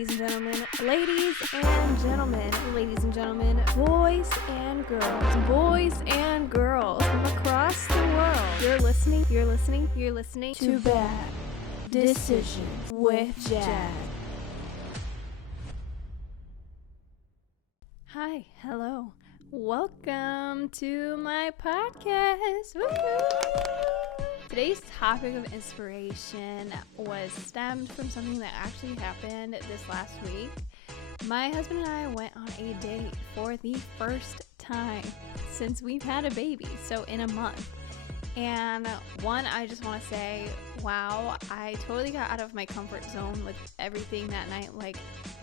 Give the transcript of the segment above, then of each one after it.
ladies and gentlemen, ladies and gentlemen, ladies and gentlemen, boys and girls from across the world. You're listening to Bad Decisions with Jazz. Hi, hello, welcome to my podcast. Woo-hoo! Today's topic of inspiration was stemmed from something that actually happened this last week. My husband and I went on a date for the first time since we've had a baby, so in a month. And one, I just want to say, wow, I totally got out of my comfort zone with everything that night, like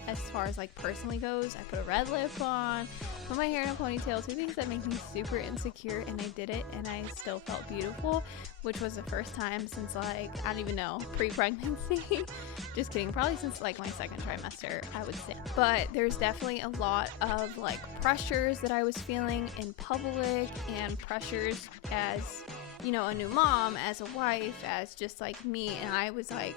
as far as like personally goes. I put a red lip on, put my hair in a ponytail, two things that make me super insecure, and I did it and I still felt beautiful, which was the first time since like, I don't even know, pre-pregnancy. Just kidding, probably since like my second trimester, I would say. But there's definitely a lot of like pressures that I was feeling in public, and pressures as, you know, a new mom, as a wife, as just like me. And I was like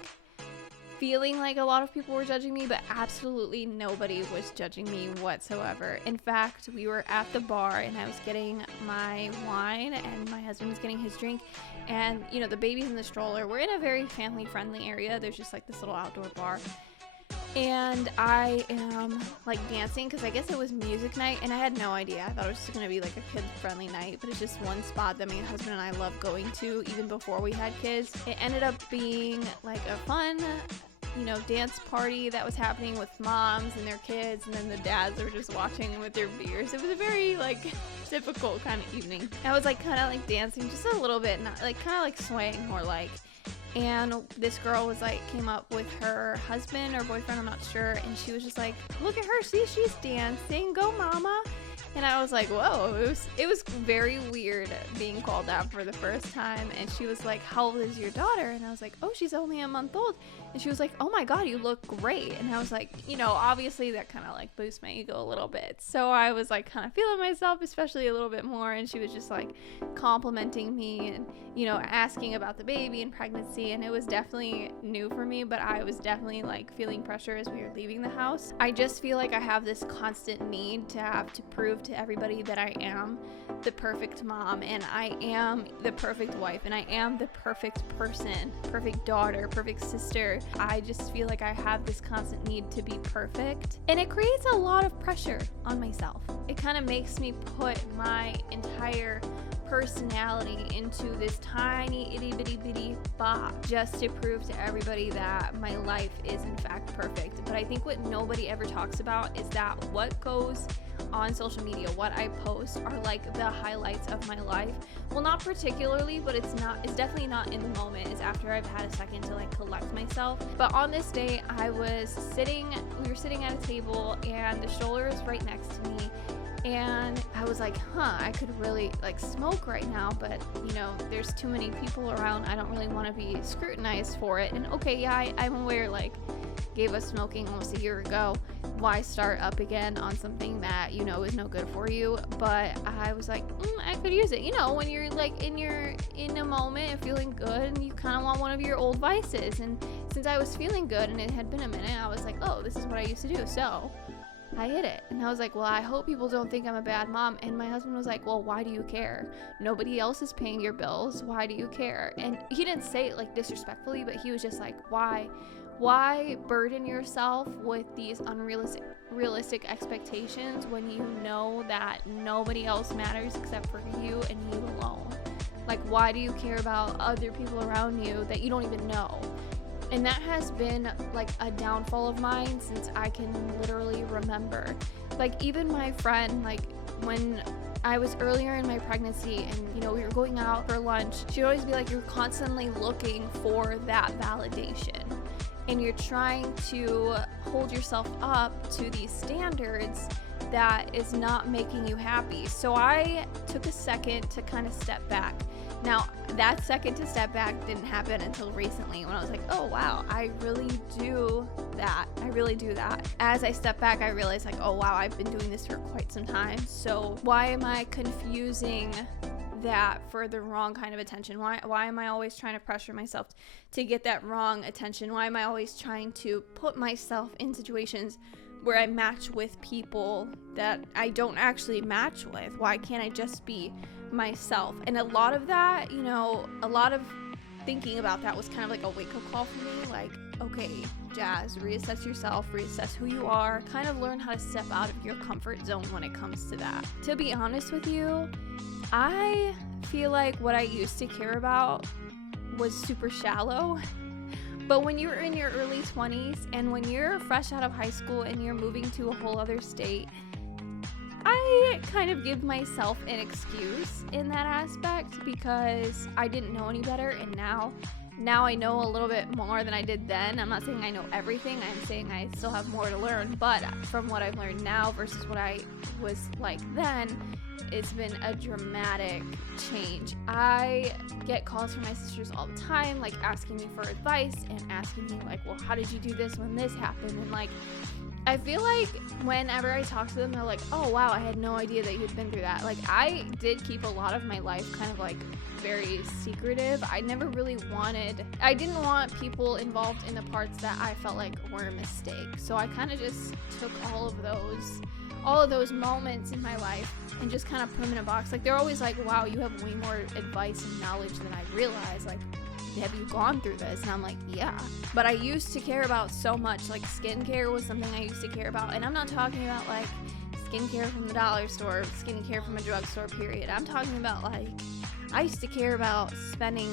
feeling like a lot of people were judging me, but absolutely nobody was judging me whatsoever. In fact, we were at the bar and I was getting my wine and my husband was getting his drink, and you know, the baby's in the stroller. We're in a very family friendly area. There's just like this little outdoor bar, and I am like dancing because I guess it was music night, and I had no idea. I thought it was just gonna be like a kid friendly night, but it's just one spot that my husband and I love going to even before we had kids. It ended up being like a fun, you know, dance party that was happening with moms and their kids, and then the dads were just watching with their beers. It was a very like typical kind of evening. I was like kind of like dancing just a little bit, not like kind of like swaying more like. And this girl was like, came up with her husband or boyfriend, I'm not sure, and she was just like, look at her, see, she's dancing, go mama. And I was like, whoa, it was very weird being called out for the first time. And she was like, how old is your daughter? And I was like, oh, she's only a month old. And she was like, oh my God, you look great. And I was like, you know, obviously that kind of like boosts my ego a little bit. So I was like kind of feeling myself, especially a little bit more. And she was just like complimenting me and, you know, asking about the baby and pregnancy. And it was definitely new for me, but I was definitely like feeling pressure as we were leaving the house. I just feel like I have this constant need to have to prove to everybody that I am the perfect mom, and I am the perfect wife, and I am the perfect person, perfect daughter, perfect sister. I just feel like I have this constant need to be perfect, and it creates a lot of pressure on myself. It kind of makes me put my entire personality into this tiny itty bitty bitty box just to prove to everybody that my life is in fact perfect. But I think what nobody ever talks about is that what goes on social media, what I post, are like the highlights of my life. Well, not particularly, but it's definitely not in the moment. It's after I've had a second to like collect myself. But on this day, we were sitting at a table, and the stroller is right next to me. And I was like, I could really like smoke right now, but you know, there's too many people around. I don't really want to be scrutinized for it. And okay, yeah, I'm aware, like, gave us smoking almost a year ago. Why start up again on something that you know is no good for you? But I was like, I could use it. You know, when you're like in a moment and feeling good, and you kind of want one of your old vices. And since I was feeling good and it had been a minute, I was like, oh, this is what I used to do. So I hit it. And I was like, well, I hope people don't think I'm a bad mom. And my husband was like, well, why do you care? Nobody else is paying your bills. Why do you care? And he didn't say it like disrespectfully, but he was just like, why burden yourself with these unrealistic expectations when you know that nobody else matters except for you and you alone? Like, why do you care about other people around you that you don't even know? And that has been like a downfall of mine since I can literally remember. Like, even my friend, like when I was earlier in my pregnancy and, you know, we were going out for lunch, she'd always be like, you're constantly looking for that validation. And you're trying to hold yourself up to these standards that is not making you happy. So I took a second to kind of step back. Now, that second to step back didn't happen until recently, when I was like, oh wow, I really do that. As I stepped back, I realized like, oh wow, I've been doing this for quite some time. So why am I confusing that for the wrong kind of attention? Why am I always trying to pressure myself to get that wrong attention? Why am I always trying to put myself in situations where I match with people that I don't actually match with? Why can't I just be myself? And a lot of that, a lot of thinking about that was kind of like a wake-up call for me. Like, okay, Jazz, reassess yourself, reassess who you are, kind of learn how to step out of your comfort zone when it comes to that. To be honest with you, I feel like what I used to care about was super shallow. But when you're in your early 20s and when you're fresh out of high school and you're moving to a whole other state, I kind of give myself an excuse in that aspect because I didn't know any better, and now I know a little bit more than I did then. I'm not saying I know everything. I'm saying I still have more to learn, but from what I've learned now versus what I was like then, it's been a dramatic change. I get calls from my sisters all the time, like asking me for advice and asking me like, well, how did you do this when this happened? And like, I feel like whenever I talk to them, they're like, oh wow, I had no idea that you'd been through that. Like, I did keep a lot of my life kind of like very secretive. I didn't want people involved in the parts that I felt like were a mistake. So I kind of just took all of those moments in my life and just kind of put them in a box. Like, they're always like, wow, you have way more advice and knowledge than I realized. Like, have you gone through this? And I'm like, yeah. But I used to care about so much. Like, skincare was something I used to care about. And I'm not talking about like skincare from the dollar store, skincare from a drugstore, period. I'm talking about like, I used to care about spending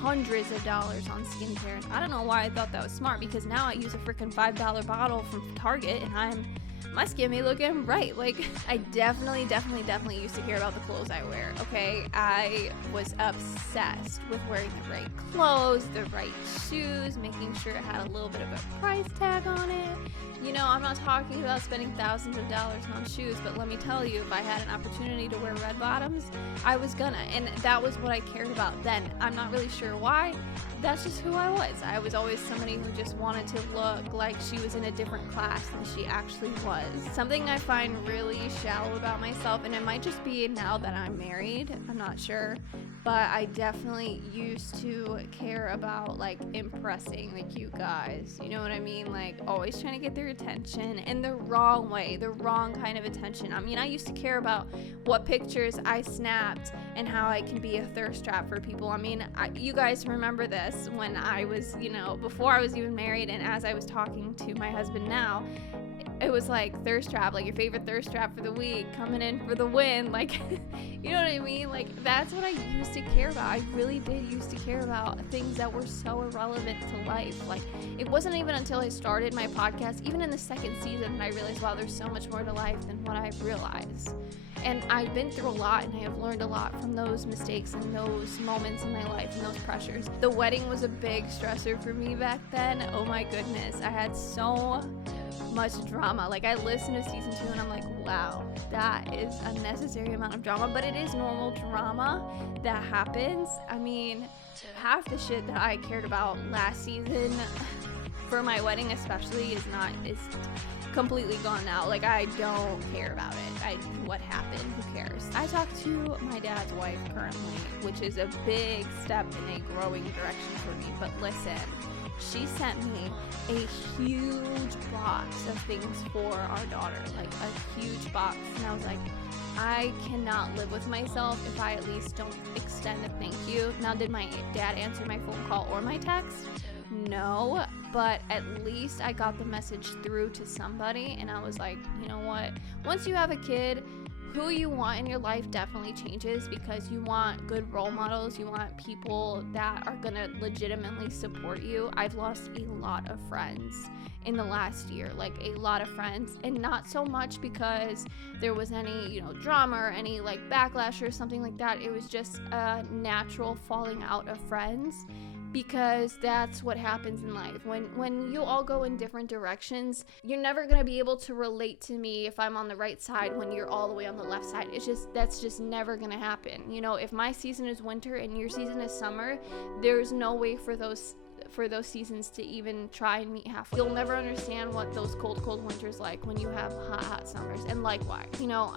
hundreds of dollars on skincare. And I don't know why I thought that was smart, because now I use a freaking $5 bottle from Target and my skin may look bright. Like, I definitely used to care about the clothes I wear, okay? I was obsessed with wearing the right clothes, the right shoes, making sure it had a little bit of a price tag on it. I'm not talking about spending thousands of dollars on shoes, but let me tell you, if I had an opportunity to wear red bottoms, I was gonna. And that was what I cared about then. I'm not really sure why. That's just who I was. I was always somebody who just wanted to look like she was in a different class than she actually was. Something I find really shallow about myself, and it might just be now that I'm married, I'm not sure, but I definitely used to care about like impressing like you guys, you know what I mean? Like, always trying to get their attention in the wrong way, the wrong kind of attention. I mean, I used to care about what pictures I snapped and how I can be a thirst trap for people. I mean, you guys remember this when I was, before I was even married, and as I was talking to my husband now, it was like thirst trap, like your favorite thirst trap for the week, coming in for the win, like, you know what I mean? Like, that's what I used to care about. I really did used to care about things that were so irrelevant to life. Like, it wasn't even until I started my podcast, even in the second season, that I realized, wow, there's so much more to life than what I've realized. And I've been through a lot, and I have learned a lot from those mistakes and those moments in my life and those pressures. The wedding was a big stressor for me back then. Oh my goodness, I had so much drama. Like, I listened to season 2 and I'm like, wow, that is a necessary amount of drama, but it is normal drama that happens. I mean, half the shit that I cared about last season for my wedding especially is completely gone now. Like, I don't care about it. What happened, who cares? I talk to my dad's wife currently, which is a big step in a growing direction for me. But listen, she sent me a huge box of things for our daughter, like a huge box. And I was like, I cannot live with myself if I at least don't extend a thank you. Now, did my dad answer my phone call or my text? No, but at least I got the message through to somebody, and I was like, you know what? Once you have a kid, who you want in your life definitely changes, because you want good role models. You want people that are gonna legitimately support you. I've lost a lot of friends in the last year, like a lot of friends, and not so much because there was any, drama or any like backlash or something like that. It was just a natural falling out of friends, because that's what happens in life. When you all go in different directions, you're never going to be able to relate to me if I'm on the right side when you're all the way on the left side. That's just never going to happen. If my season is winter and your season is summer, there's no way for those for those seasons to even try and meet halfway. You'll never understand what those cold winters like when you have hot summers. And likewise,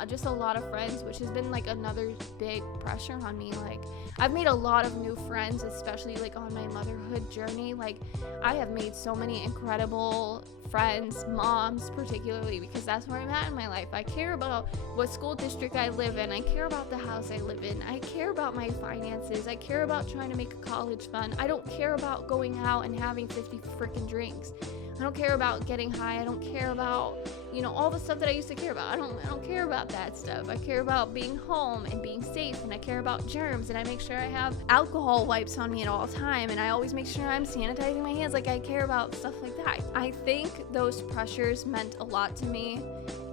just a lot of friends, which has been like another big pressure on me. Like, I've made a lot of new friends, especially like on my motherhood journey. Like, I have made so many incredible friends, moms particularly, because that's where I'm at in my life. I care about what school district I live in. I care about the house I live in. I care about my finances. I care about trying to make a college fund. I don't care about going out and having 50 freaking drinks. I don't care about getting high. I don't care about, all the stuff that I used to care about. I don't care about that stuff. I care about being home and being safe, and I care about germs, and I make sure I have alcohol wipes on me at all time, and I always make sure I'm sanitizing my hands. Like, I care about stuff like that. I think those pressures meant a lot to me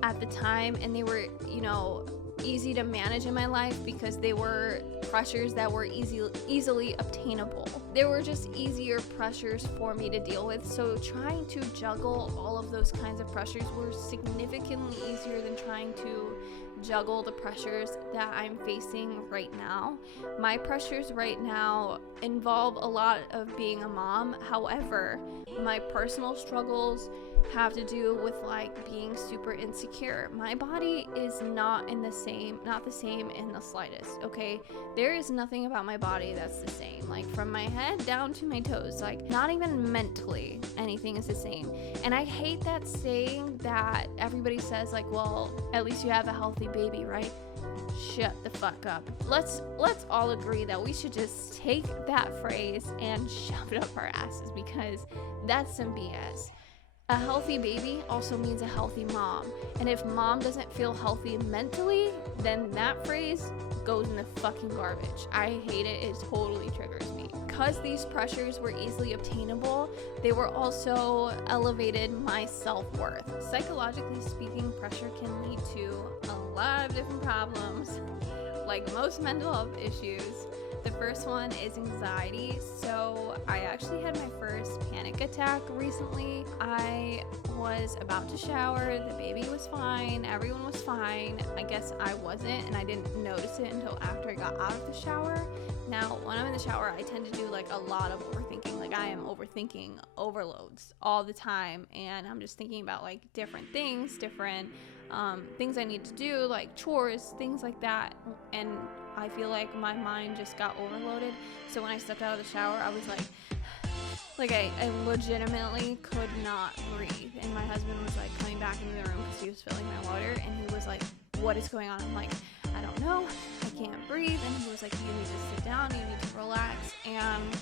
at the time, and they were, easy to manage in my life because they were pressures that were easily obtainable. They were just easier pressures for me to deal with. So trying to juggle all of those kinds of pressures were significantly easier than trying to juggle the pressures that I'm facing right now. My pressures right now involve a lot of being a mom. However, my personal struggles have to do with like being super insecure. My body is not the same in the slightest, okay? There is nothing about my body that's the same. Like, from my head down to my toes, like, not even mentally anything is the same. And I hate that saying that everybody says, like, well, at least you have a healthy baby, right? Shut the fuck up. Let's all agree that we should just take that phrase and shove it up our asses, because that's some BS. A healthy baby also means a healthy mom. And if mom doesn't feel healthy mentally, then that phrase goes in the fucking garbage. I hate it. It totally triggers me. Because these pressures were easily obtainable, they were also elevated my self-worth. Psychologically speaking, pressure can lead to a lot of different problems, like most mental health issues. The first one is anxiety. So I actually had my first panic attack recently. I was about to shower, the baby was fine, everyone was fine. I guess I wasn't, and I didn't notice it until after I got out of the shower. Now, when I'm in the shower, I tend to do like a lot of overthinking. Like, I am overthinking overloads all the time, and I'm just thinking about like different things I need to do, like chores, things like that. And I feel like my mind just got overloaded. So when I stepped out of the shower, I was like I legitimately could not breathe. And my husband was like coming back into the room because he was filling my water, and he was like, what is going on? I'm like, I don't know, I can't breathe. And he was like, you need to sit down, you need to relax. And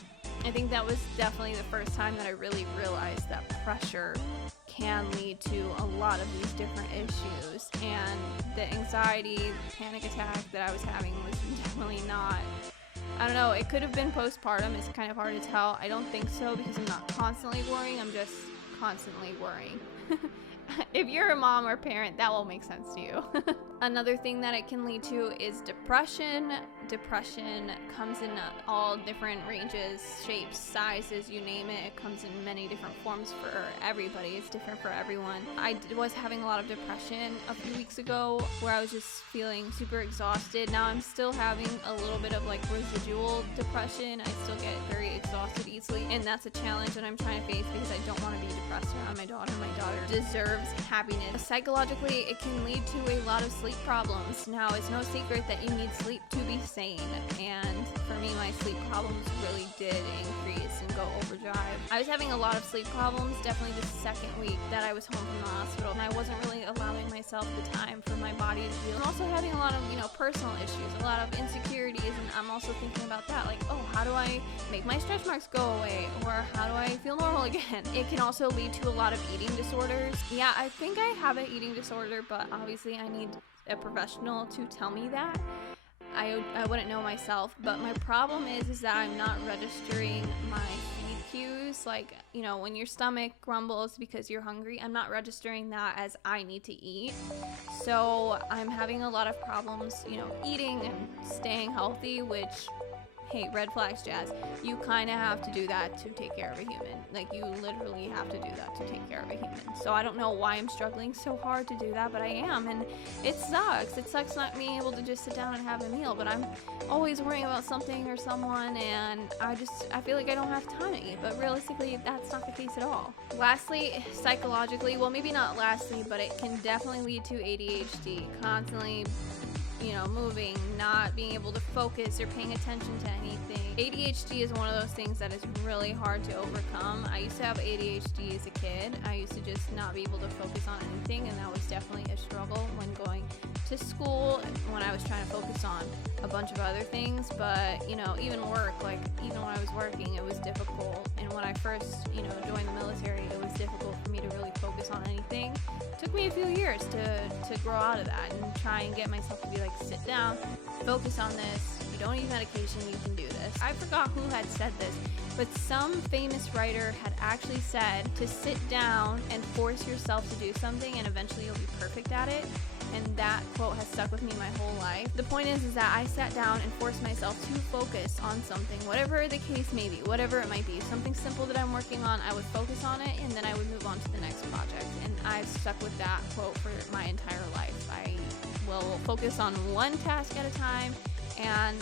I think that was definitely the first time that I really realized that pressure can lead to a lot of these different issues. And the anxiety, panic attack that I was having was definitely not, I don't know, it could have been postpartum. It's kind of hard to tell. I don't think so, because I'm not constantly worrying, I'm just constantly worrying. If you're a mom or parent, that will make sense to you. Another thing that it can lead to is depression. Depression comes in all different ranges, shapes, sizes, you name it. It comes in many different forms for everybody. It's different for everyone. I was having a lot of depression a few weeks ago, where I was just feeling super exhausted. Now I'm still having a little bit of like residual depression. I still get very exhausted easily, and that's a challenge that I'm trying to face because I don't want to be depressed around my daughter. My daughter deserves happiness. Psychologically, it can lead to a lot of sleep problems. Now, it's no secret that you need sleep to be sane, and for me, my sleep problems really did increase and go overdrive. I was having a lot of sleep problems definitely the second week that I was home from the hospital, and I wasn't really allowing myself the time for my body to heal. I'm also having a lot of, personal issues, a lot of insecurities, and I'm also thinking about that, like, oh, how do I make my stretch marks go away, or how do I feel normal again? It can also lead to a lot of eating disorders. Yeah, I think I have an eating disorder, but obviously I need a professional to tell me that. I wouldn't know myself, but my problem is that I'm not registering my feed cues. Like, when your stomach grumbles because you're hungry, I'm not registering that as I need to eat. So I'm having a lot of problems, eating and staying healthy, which hey, red flags, Jazz, you kind of have to do that to take care of a human. Like, you literally have to do that to take care of a human. So I don't know why I'm struggling so hard to do that, but I am, and it sucks. It sucks not being able to just sit down and have a meal, but I'm always worrying about something or someone, and I feel like I don't have time to eat, but realistically, that's not the case at all. Lastly, psychologically, well, maybe not lastly, but it can definitely lead to ADHD, constantly moving, not being able to focus or paying attention to anything. ADHD is one of those things that is really hard to overcome. I used to have ADHD as a kid. I used to just not be able to focus on anything, and that was definitely a struggle when going to school, when I was trying to focus on a bunch of other things. But even work, like even when I was working, it was difficult. And when I first joined the military, it was difficult for me to really focus on anything. It took me a few years to grow out of that and try and get myself to be like, sit down, focus on this, you don't need medication, you can do this. I forgot who had said this, but some famous writer had actually said to sit down and force yourself to do something, and eventually you'll be perfect at it. And that quote has stuck with me my whole life. The point is that I sat down and forced myself to focus on something, whatever the case may be, whatever it might be. Something simple that I'm working on, I would focus on it, and then I would move on to the next project. And I've stuck with that quote for my entire life. I will focus on one task at a time, and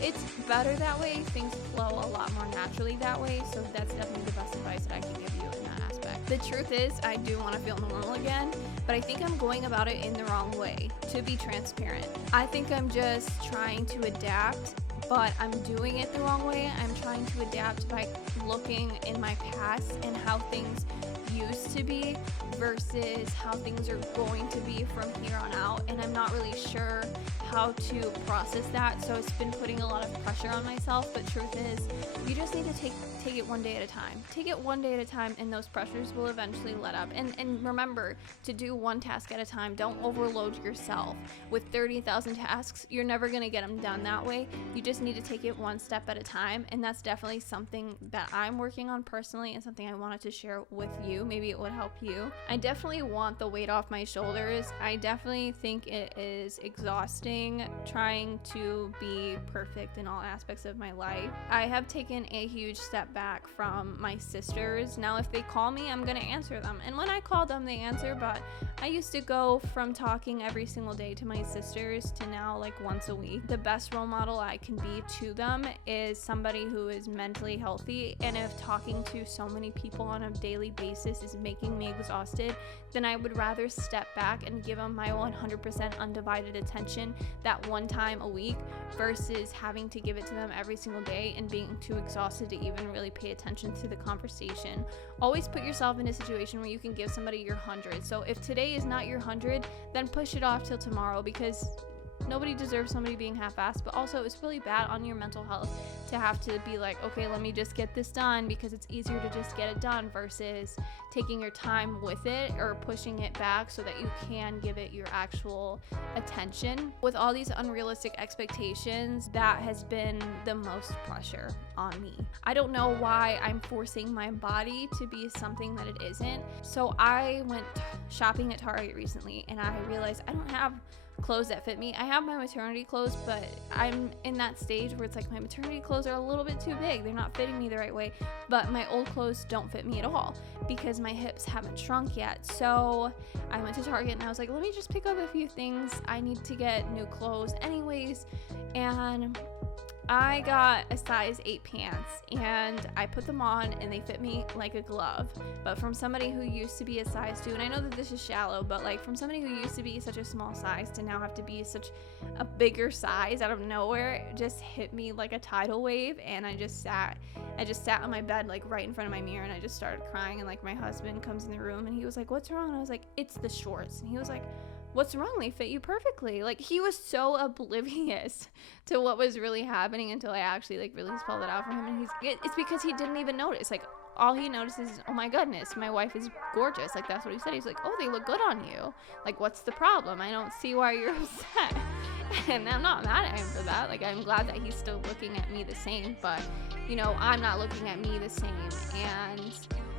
it's better that way. Things flow a lot more naturally that way, so that's definitely the best advice that I can give you in that aspect. The truth is, I do want to feel normal again, but I think I'm going about it in the wrong way, to be transparent. I think I'm just trying to adapt, but I'm doing it the wrong way. I'm trying to adapt by looking in my past and how things used to be versus how things are going to be from here on out, and I'm not really sure how to process that, so it's been putting a lot of pressure on myself. But truth is, you just need to take it one day at a time. Take it one day at a time, and those pressures will eventually let up. And remember to do one task at a time. Don't overload yourself with 30,000 tasks. You're never going to get them done that way. You just need to take it one step at a time, and that's definitely something that I'm working on personally and something I wanted to share with you. Maybe it would help you. I definitely want the weight off my shoulders. I definitely think it is exhausting trying to be perfect in all aspects of my life. I have taken a huge step back from my sisters. Now, if they call me, I'm gonna answer them. And when I call them, they answer, but I used to go from talking every single day to my sisters to now like once a week. The best role model I can be to them is somebody who is mentally healthy, and if talking to so many people on a daily basis is making me exhausted, then I would rather step back and give them my 100% undivided attention that one time a week versus having to give it to them every single day and being too exhausted to even really pay attention to the conversation. Always put yourself in a situation where you can give somebody your 100. So if today is not your 100, then push it off till tomorrow, because nobody deserves somebody being half-assed. But also, it's really bad on your mental health to have to be like, okay, let me just get this done, because it's easier to just get it done versus taking your time with it or pushing it back so that you can give it your actual attention. With all these unrealistic expectations, that has been the most pressure on me. I don't know why I'm forcing my body to be something that it isn't. So I went shopping at Target recently, and I realized I don't have clothes that fit me. I have my maternity clothes, but I'm in that stage where it's like my maternity clothes are a little bit too big. They're not fitting me the right way, but my old clothes don't fit me at all because my hips haven't shrunk yet. So I went to Target and I was like, let me just pick up a few things. I need to get new clothes anyways. And I got a size 8 pants, and I put them on and they fit me like a glove. But from somebody who used to be a size 2, and I know that this is shallow, but like from somebody who used to be such a small size to now have to be such a bigger size out of nowhere, it just hit me like a tidal wave. And I just sat on my bed like right in front of my mirror, and I just started crying. And like my husband comes in the room and he was like, what's wrong? And I was like, it's the shorts. And he was like, what's wrong? They fit you perfectly. Like, he was so oblivious to what was really happening until I actually like really spelled it out for him. And it's because he didn't even notice. Like, all he notices is, oh my goodness, my wife is gorgeous. Like, that's what he said. He's like, oh, they look good on you. Like, what's the problem? I don't see why you're upset. And I'm not mad at him for that. Like, I'm glad that he's still looking at me the same, but you know, I'm not looking at me the same. And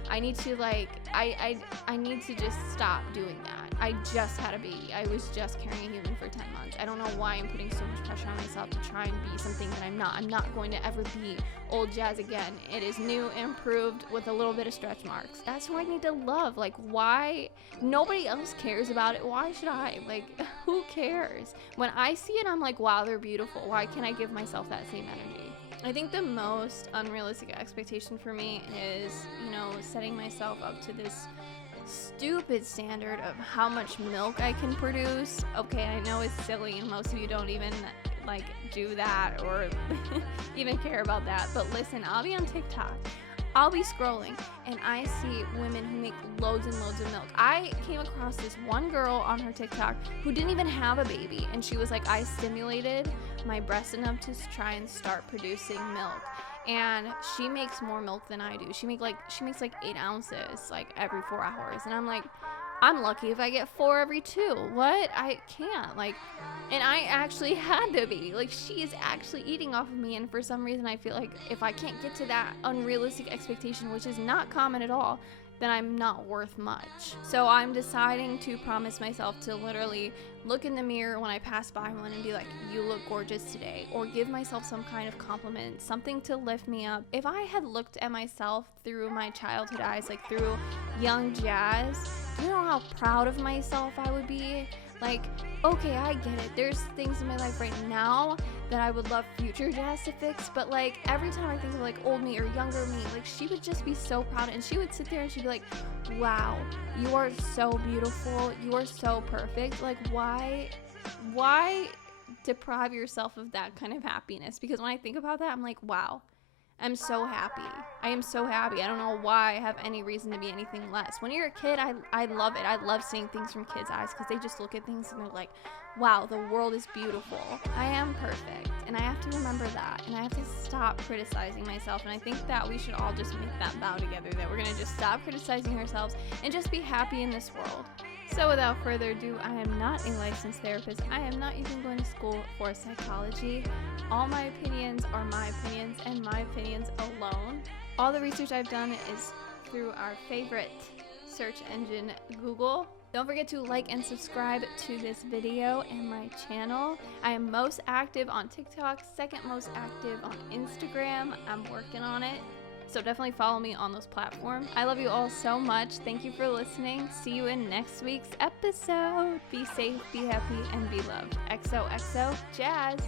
I need to I need to just stop doing that. I just had a baby. I was just carrying a human for 10 months. I don't know why I'm putting so much pressure on myself to try and be something that I'm not. I'm not going to ever be old Jazz again. It is new, improved, with a little bit of stretch marks. That's who I need to love. Like, why? Nobody else cares about it. Why should I? Like, who cares? When I see it, I'm like, wow, they're beautiful. Why can't I give myself that same energy? I think the most unrealistic expectation for me is, setting myself up to this stupid standard of how much milk I can produce. Okay, I know it's silly and most of you don't even do that or even care about that, but listen, I'll be on TikTok, I'll be scrolling, and I see women who make loads and loads of milk. I came across this one girl on her TikTok who didn't even have a baby, and she was like, I stimulated my breast enough to try and start producing milk. And she makes more milk than I do. She makes like 8 ounces every 4 hours. And I'm like, I'm lucky if I get 4 every 2. What? I can't. And I actually had the baby. She is actually eating off of me. And for some reason, I feel like if I can't get to that unrealistic expectation, which is not common at all, then I'm not worth much. So I'm deciding to promise myself to literally look in the mirror when I pass by one and be like, you look gorgeous today, or give myself some kind of compliment, something to lift me up. If I had looked at myself through my childhood eyes, through young Jazz, you know how proud of myself I would be? Okay, I get it. There's things in my life right now that I would love future Jazz to fix, but every time I think of old me or younger me, she would just be so proud, and she would sit there and she'd be like, wow, you are so beautiful, you are so perfect. Why deprive yourself of that kind of happiness? Because when I think about that, I'm like, wow, I'm so happy. I am so happy. I don't know why I have any reason to be anything less. When you're a kid, I love it. I love seeing things from kids' eyes because they just look at things and they're like, wow, the world is beautiful. I am perfect, and I have to remember that, and I have to stop criticizing myself, and I think that we should all just make that vow together, that we're going to just stop criticizing ourselves and just be happy in this world. So without further ado, I am not a licensed therapist. I am not even going to school for psychology. All my opinions are my opinions and my opinions alone. All the research I've done is through our favorite search engine, Google. Don't forget to like and subscribe to this video and my channel. I am most active on TikTok, second most active on Instagram. I'm working on it. So definitely follow me on those platforms. I love you all so much. Thank you for listening. See you in next week's episode. Be safe, be happy, and be loved. XOXO Jazz.